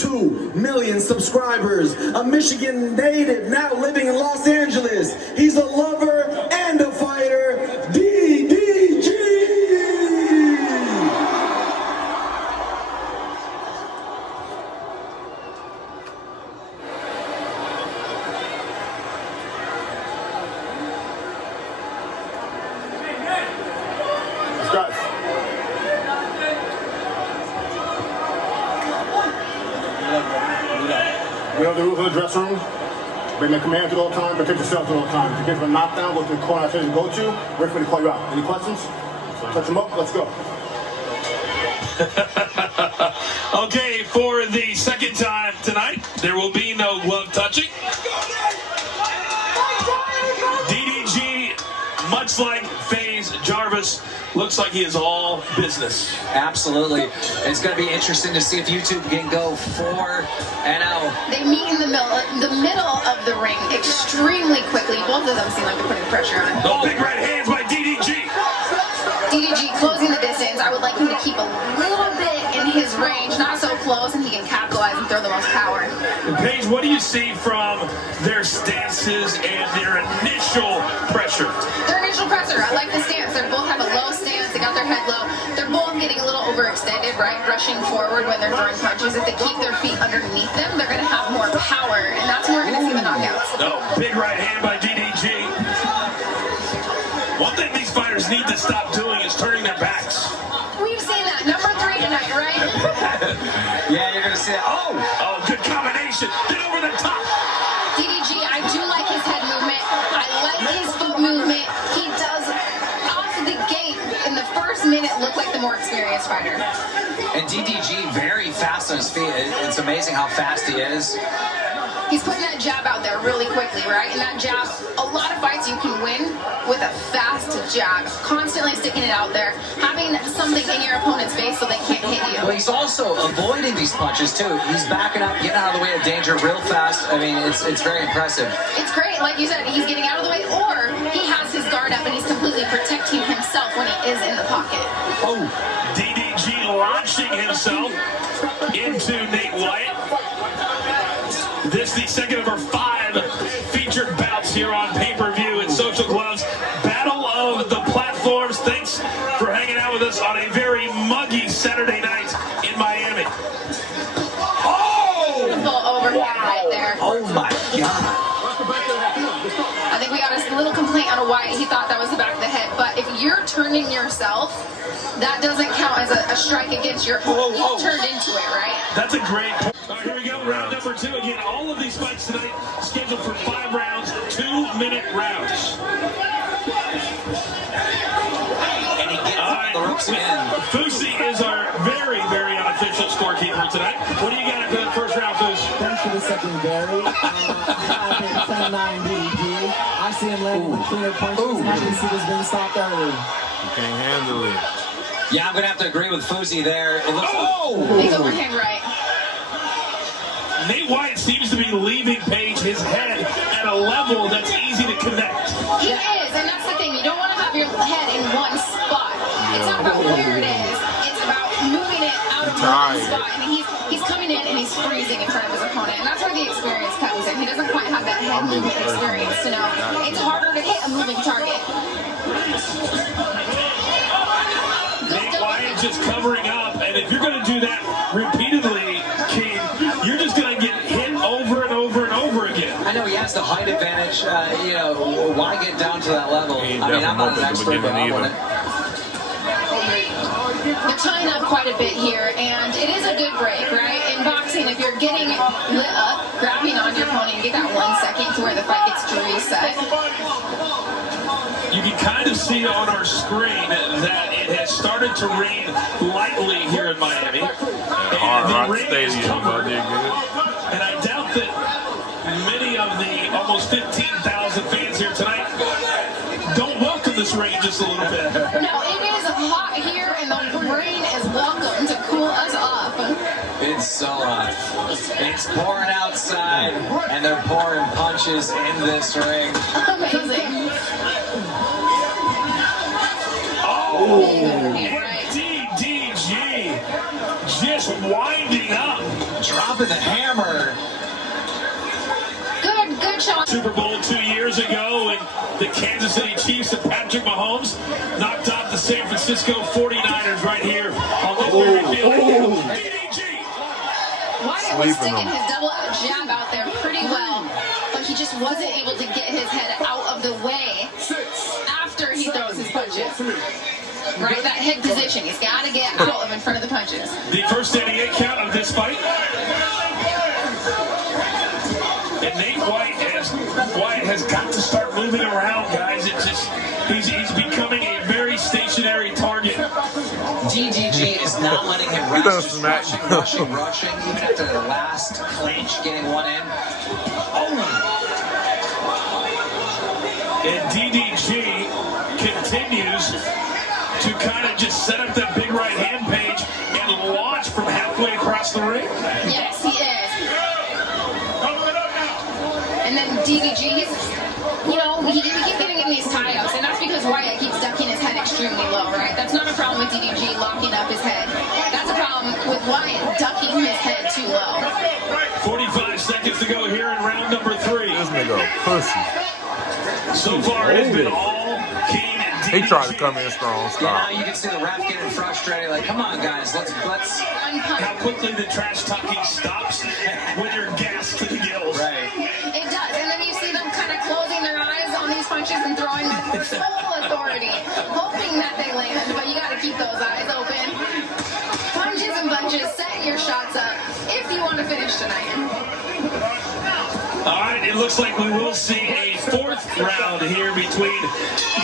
2 million subscribers, a Michigan native now living in Los Angeles. He's a lover and a fighter, DDG! Guys. We know the rules in the dressing room. Bring the commands at all times, protect yourself at all times. If you get a knockdown, go to the corner I tell you to go to. Wait for me to call you out. Any questions? Touch them up, let's go. Okay, for the second time tonight, there will be no glove touching. DDG, much like FaZe Jarvis, looks like he is all business. Absolutely. It's going to be interesting to see if YouTube can go 4-0. They meet in the middle of the ring extremely quickly. Both of them seem like they're putting pressure on. Oh, big right hands by DDG. DDG closing the distance. I would like him to keep a little bit in his range, not so close, and he can capitalize and throw the most power. And Paige, what do you see from their stances and their initial pressure? Their initial pressure, I like the stance. They both have a low stance. They got their head low. They're both getting a little overextended, right? Rushing forward when they're throwing punches. If they keep their feet underneath them, they're going to have more power, and that's when we're going to see the knockouts. Oh, big right hand by DDG. One thing these fighters need to stop doing is turning their backs. We've seen that. Number 3 tonight, right? Yeah, you're going to see it. Oh, good combination. Get over the top. DDG, I do like his head movement. I like his foot movement. He does, off the gate, in the first minute, look like the more experienced fighter. and DDG very fast on his feet. It's amazing how fast he is. He's putting that jab out there really quickly, right? And that jab, a lot of fights you can win with a fast jab. Constantly sticking it out there, having something in your opponent's face so they can't hit you. Well, he's also avoiding these punches too. He's backing up, getting out of the way of danger real fast. I mean, it's very impressive. It's great, like you said, he's getting out of the way, or he has his guard up and he's completely protecting himself when he is in the pocket. Oh, DDG launching himself into Nate Wyatt. This the second of our 5 featured bouts here on pay-per-view and Social Gloves. Battle of the Platforms. Thanks for hanging out with us on a very muggy Saturday night in Miami. Oh! Beautiful overhand right there. Oh my God. I think we got a little complaint on Wyatt. He thought that was the back of the head, but if you're turning yourself, that doesn't count as a strike against your opponent. You turned into it, right? That's a great point. All right, here we go, round number 2. Again, all of these fights tonight scheduled for 5 rounds, 2-minute rounds. And he gets the ropes again. Fusi is our very, very unofficial scorekeeper tonight. What do you got after that first round, Fusi? Thanks for the secondary. I hit 10-9 DDG. I see him landing with cleaner punches, and I can see this being stopped early. You can't handle it. Yeah, I'm going to have to agree with Fusi there. It looks Big overhand right. Nate Wyatt seems to be leaving Paige his head at a level that's easy to connect. He is, and that's the thing. You don't want to have your head in one spot. It's not about where it is. It's about moving it out of one spot. And he's coming in and he's freezing in front of his opponent. And that's where the experience comes in. He doesn't quite have that head movement experience to know. It's harder to hit a moving target. Nate Wyatt just covering up, and if you're going to do that repeatedly, King, you're just going to get hit over and over and over again. I know he has the height advantage. You know, why get down to that level? I mean, I'm not an expert, but I wouldn't. They're tying up quite a bit here, and it is a good break, right? In boxing, if you're getting lit up, grabbing on your opponent, you get that 1 second to where the fight gets to reset. You can kind of see on our screen that it has started to rain lightly here in Miami. And the rain is covered. And I doubt that many of the almost 15,000 fans here tonight don't welcome this rain just a little bit. No, it is hot here, and the rain is welcome to cool us off. It's so hot. It's pouring outside, and they're pouring punches in this ring. Amazing. Oh, and DDG just winding up. Drop dropping the hammer. Good shot. Super Bowl 2 years ago when the Kansas City Chiefs and Patrick Mahomes knocked off the San Francisco 49ers right here on this very field. DDG. Wyatt was sticking his double jab out there pretty well, but he just wasn't able to get his head out of the way after he throws his punches. Right, that head position, he's got to get out of in front of the punches. The first standing 8 count of this fight. And Nate Wyatt has got to start moving around, guys. It's just he's becoming a very stationary target. DDG is not letting him rest. Just rushing, even after the last clinch, getting one in. And DDG continues to kind of just set up that big right hand page and launch from halfway across the ring. Yes, he is. And then DDG, we keep getting in these tie-ups, and that's because Wyatt keeps ducking his head extremely low, right? That's not a problem with DDG locking up his head. That's a problem with Wyatt ducking his head too low. 45 seconds to go here in round number 3. This nigga a pussy. So far, it's been all Kane and DDG. He tried to come in strong. Yeah, now you can see the ref getting frustrated. Like, come on, guys, let's. How quickly the trash talking stops when you're gassed to the gills. Right. It does, and then you see them kind of closing their eyes on these punches and throwing them with full authority, hoping that they land, but you got to keep those eyes open. Punches and bunches, set your shots up if you want to finish tonight. All right, it looks like we will see a 4th round here between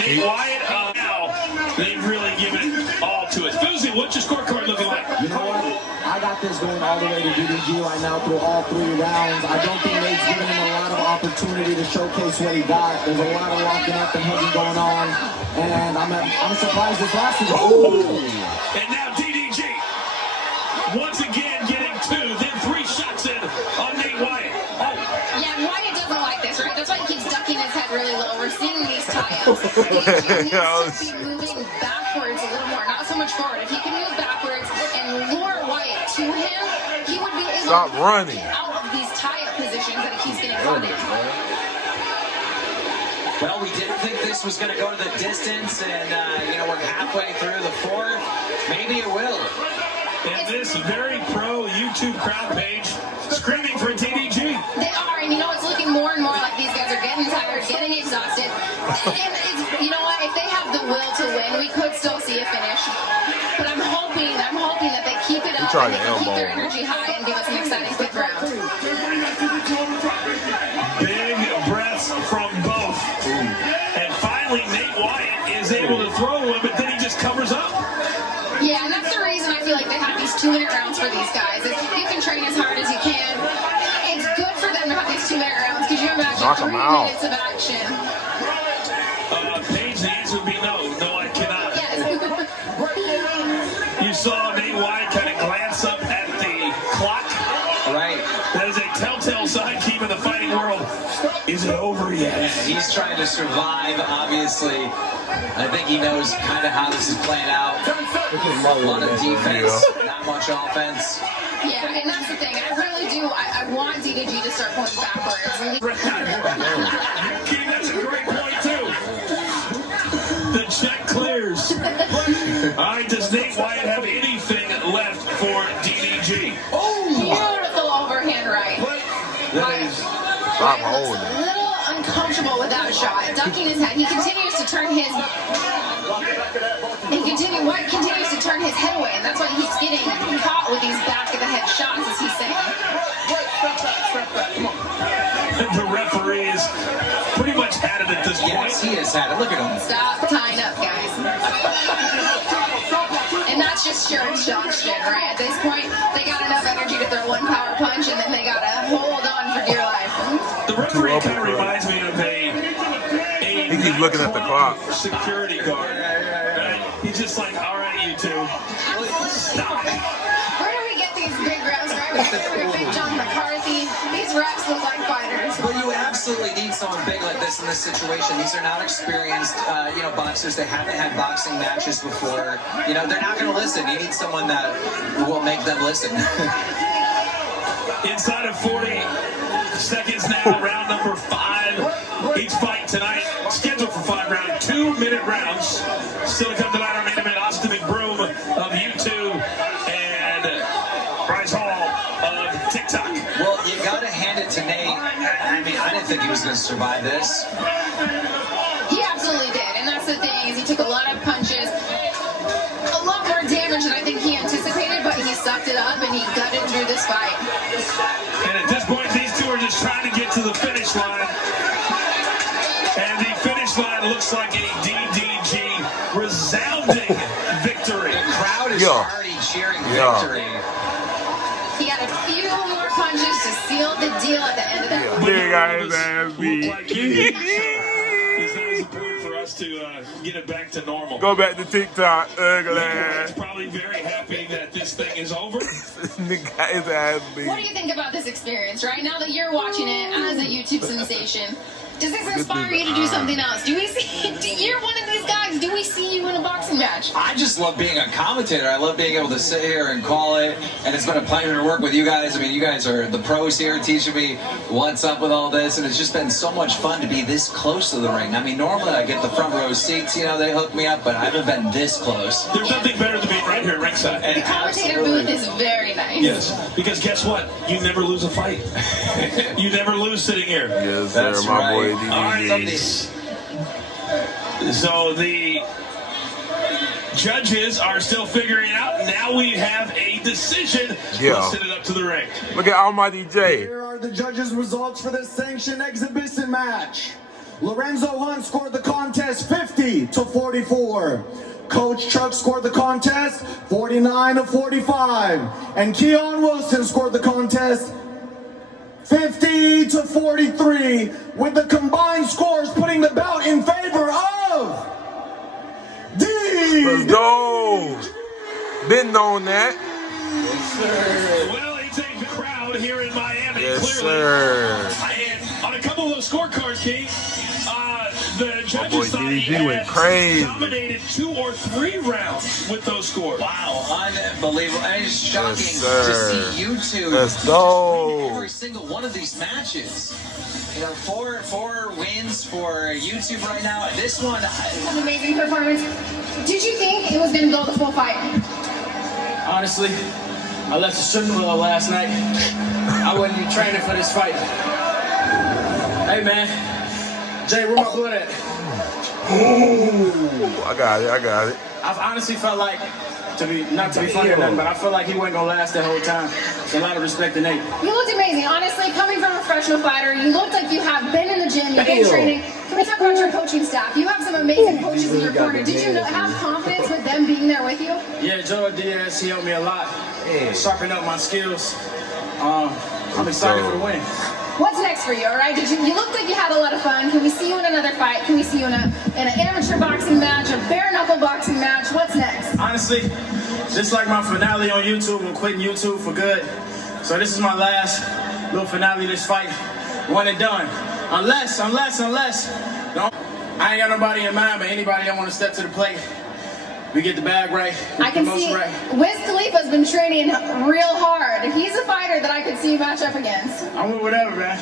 Nate Wyatt. Now, they've really given it all to us. Boozy, what's your scorecard looking like? You know what? I got this going all the way to DDG right now through all 3 rounds. I don't think Nate's giving him a lot of opportunity to showcase what he got. There's a lot of locking up and hugging going on, and I'm surprised this lasted. And now DDG, once again getting 2, then 3 shots in on Nate Wyatt. Yeah, Wyatt doesn't like this, right? That's why he keeps ducking his head really low. We're seeing these tie-ups. DDG needs to be moving backwards a little more, not so much forward. If he can move backwards and lure Wyatt to him, he would be able to get out of these tie-up positions that he keeps getting caught in. Well, we didn't think this was going to go to the distance, and we're halfway through the 4th. Maybe it will. And this very pro YouTube crowd page screaming for DDG. They are, and it's looking more and more like these guys are getting tired, getting exhausted. And you know what? If they have the will to win, we could still see a finish. But I'm hoping that they keep it up and they can keep their energy high and give us an exciting 5th round. Big breaths from both. And finally, Nate Wyatt is able to throw one, but then he just covers up. Yeah, and that's the reason I feel like they have these 2-minute rounds for these guys. If you can train as hard as you can, it's good for them to have these 2-minute rounds. Could you imagine 3 minutes of action? Paige, the answer would be no. No, I cannot. Yes. You saw Nate Wyatt kind of glance up at the clock. Right. That is a telltale sign keeping the fighting world. Is it over yet? He's trying to survive, obviously. I think he knows kind of how this is playing out. A lot of defense, not much offense. Yeah, and that's the thing. I really do. I want DDG to start going backwards. King, that's a great point, too. The check clears. All right, does Nate Wyatt have anything left for DDG? Beautiful overhand right. Wyatt's a little uncomfortable with that shot. Ducking his head. He continues to turn his... Wyatt continues to turn his head away, and that's why he's getting caught with these back-of-the-head shots, as he's saying. The referee is pretty much had it at this point. Yes, he has had it. Look at him. Stop tying up, guys. And that's just sheer exhaustion, right? At this point, they got enough energy to throw 1 power punch, and then they got to hold on for dear life. The referee kind of reminds me of he keeps looking at the clock. Security guard. Right? He's just like, all right, you two, stop. Where do we get these big refs, right? We have Big John McCarthy. These refs look like fighters. But you absolutely need someone big like this in this situation. These are not experienced, boxers. They haven't had boxing matches before. They're not going to listen. You need someone that will make them listen. Inside of 40 seconds now, round number 5. Each fight tonight scheduled for 5 rounds, 2-minute rounds. Still to come tonight, our main event, Austin McBroom of YouTube and Bryce Hall of TikTok. Well, you got to hand it to Nate. I mean, I didn't think he was going to survive this. He absolutely did, and that's the thing, is he took a lot of punches, a lot more damage than I think he anticipated, but he sucked it up and he gutted through this fight. And at this point, these two are just trying to get to the finish line. And the finish line looks like a DDG resounding victory. The crowd is already cheering victory. He had a few more punches to seal the deal at the end of that fight. Big eyes ass beat. It's important for us to get it back to normal. Go back to TikTok, ugly. He's probably very happy that this thing is over. Nigga got his ass beat. What do you think about this experience, right? Now that you're watching it as a YouTube sensation, does this inspire you to do something else? Do we see, you're one of these guys, do we see you in a boxing match? I just love being a commentator. I love being able to sit here and call it, and it's been a pleasure to work with you guys. I mean, you guys are the pros here teaching me what's up with all this, and it's just been so much fun to be this close to the ring. I mean, normally I get the front row seats, you know, they hook me up, but I haven't been this close. There's nothing better than being right here ringside. The commentator booth is very nice. Yes, because guess what? You never lose a fight. You never lose sitting here. Yes, sir, That's my right. boy All right, DDG. so the judges are still figuring out. Now we have a decision. Yeah. Let's send it up to the ring. Look at Almighty J. Here are the judges' results for this sanctioned exhibition match. Lorenzo Hunt scored the contest 50-44. Coach Chuck scored the contest 49-45. And Keon Wilson scored the contest 50-43, with the combined scores putting the bout in favor of Let's go. Been on that. Well, it's a crowd here in Miami, Yes, clearly. sir. And on a couple of those scorecards, King, the judges boy thought he DDG went had crazy. dominated 2 or 3 rounds with those scores. Wow, unbelievable. And it's shocking Yes, to sir. see YouTube Let's go. every single one of these matches. You know, four wins for YouTube right now. This one, An amazing performance. Did you think it was going to go the full fight? Honestly, I left the strip club last night. I wasn't even training for this fight. Hey man, Jay, where my blood at? Ooh, I got it. I've honestly felt like, not to be funny or nothing, but I feel like he wasn't gonna last the whole time. So a lot of respect to Nate. You looked amazing. Honestly, coming from a professional fighter, you looked like you have been in the gym, you've been training. Can we talk about your coaching staff? You have some amazing coaches in your corner. Did you have confidence with them being there with you? Yeah, Joe Diaz, he helped me a lot. Sharpen up my skills. I'm excited for the win. What's next for you, all right? You looked like you had a lot of fun. Can we see you in another fight? Can we see you in an amateur boxing match, a bare knuckle boxing match? What's next? Honestly, this is like my finale on YouTube. I'm quitting YouTube for good. So this is my last little finale of this fight. One and done. Unless, no, I ain't got nobody in mind, but anybody that want to step to the plate, we get the bag right. I can see WIZ KHALIFA's been training real hard. He's a fighter that I could see you match up against. I'm with whatever, man.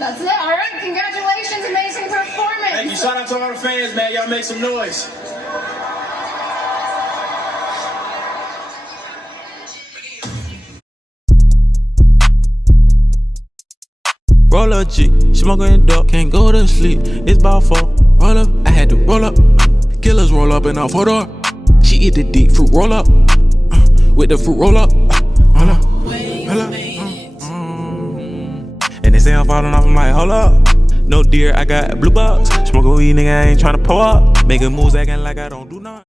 That's it. All right. Congratulations. Amazing performance. Thank you. Shout out to all the fans, man. Y'all make some noise. Roll up G, smoking dope, can't go to sleep. It's about 4. Roll up, I had to roll up. Killers roll up and I'll photo up. She eat the deep fruit roll up. With the fruit roll up. Hold up, hold up. And they say I'm falling off, I'm like, hold up. No deer, I got blue box. Smoke a weed, nigga, I ain't tryna pull up. Making moves acting like I don't do nothing.